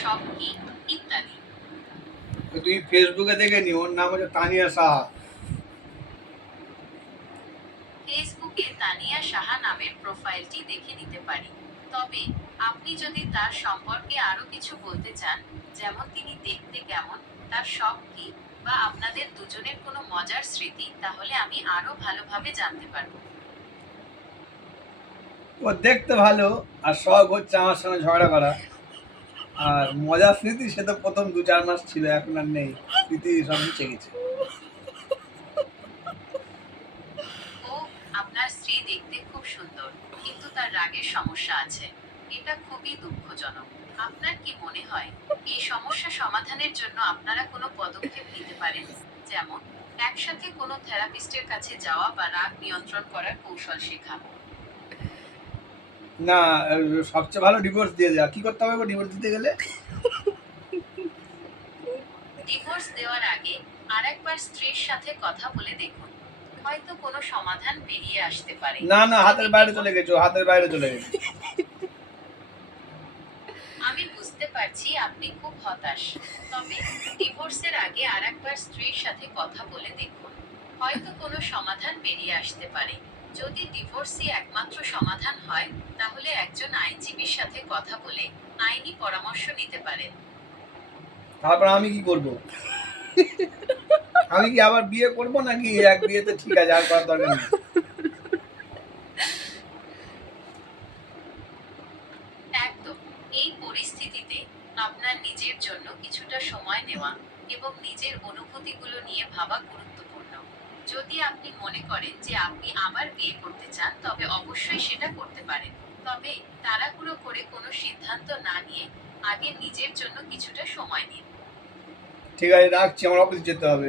শখ কি ইত্যাদি। তুমি ফেসবুকে দেখে নি, ওর নাম হচ্ছে তানিয়া সাহা। ফেসবুকে তানিয়া সাহা নামের প্রোফাইলটি দেখে নিতে পারি। তবে আপনি যদি তার সম্পর্কে আরো কিছু বলতে চান, যেমন তিনি দেখতে কেমন, তার শখ কি, বা আপনাদের দুজনের কোনো মজার স্মৃতি, তাহলে আমি আরো ভালোভাবে জানতে পারবো। ও দেখতে ভালো, আর শখ হচ্ছে আমার সঙ্গে ঝগড়া করা। আর মজার স্মৃতি সে তো প্রথম 2-4 মাস ছিল, এখন আর নেই, স্মৃতি সব মুছে গেছে। ও, আপনার স্ত্রী দেখতে খুব সুন্দর, কিন্তু তার রাগের সমস্যা আছে। এটা খুবই দুঃখজনক। আপনার কি মনে হয় এই সমস্যা সমাধানের জন্য আপনারা কোনো পদক্ষেপ নিতে পারেন? যেমন একসাথে কোনো থেরাপিস্টের কাছে যাওয়া বা রাগ নিয়ন্ত্রণ করার কৌশল শেখা। না, সবচেয়ে ভালো ডিভোর্স দিয়ে দেওয়া। কি করতে হবে ডিভোর্স দিতে গেলে? ডিভোর্স দেওয়ার আগে আরেকবার স্ত্রীর সাথে কথা বলে দেখুন, হয়তো কোনো সমাধান বেরিয়ে আসতে পারে। না না, হাতের যদি বাইরে ডিভোর্স- চলে গেছো, হাতের বাইরে চলে গেছে। আমি বুঝতে পারছি আপনি খুব হতাশ। তবে ডিভোর্সের আগে আরেকবার স্ত্রীর সাথে কথা বলে দেখুন, হয়তো কোনো সমাধান বেরিয়ে আসতে পারে। যদি ডিভোর্সই একমাত্র সমাধান হয়, তাহলে একজন আইনজীবীর সাথে কথা বলে আইনি পরামর্শ নিতে পারেন। তারপর আমি কি করব? আমি কি আবার বিয়ে করব, নাকি এক বিয়েতে ঠিক আছে, আর করার দরকার নেই? একদম। এই পরিস্থিতিতে আপনার নিজের জন্য কিছুটা সময় নেওয়া এবং নিজের অনুভূতিগুলো নিয়ে ভাবা গুরুত্বপূর্ণ। যদি আপনি মনে করেন যে আপনি আবার বিয়ে করতে চান, তবে অবশ্যই সেটা করতে পারেন। তবে তাড়াহুড়ো করে কোনো সিদ্ধান্ত না নিয়ে আগে নিজের জন্য কিছুটা সময় নিন। ঠিক আছে, রাখছি, আমার অফিস যেতে হবে।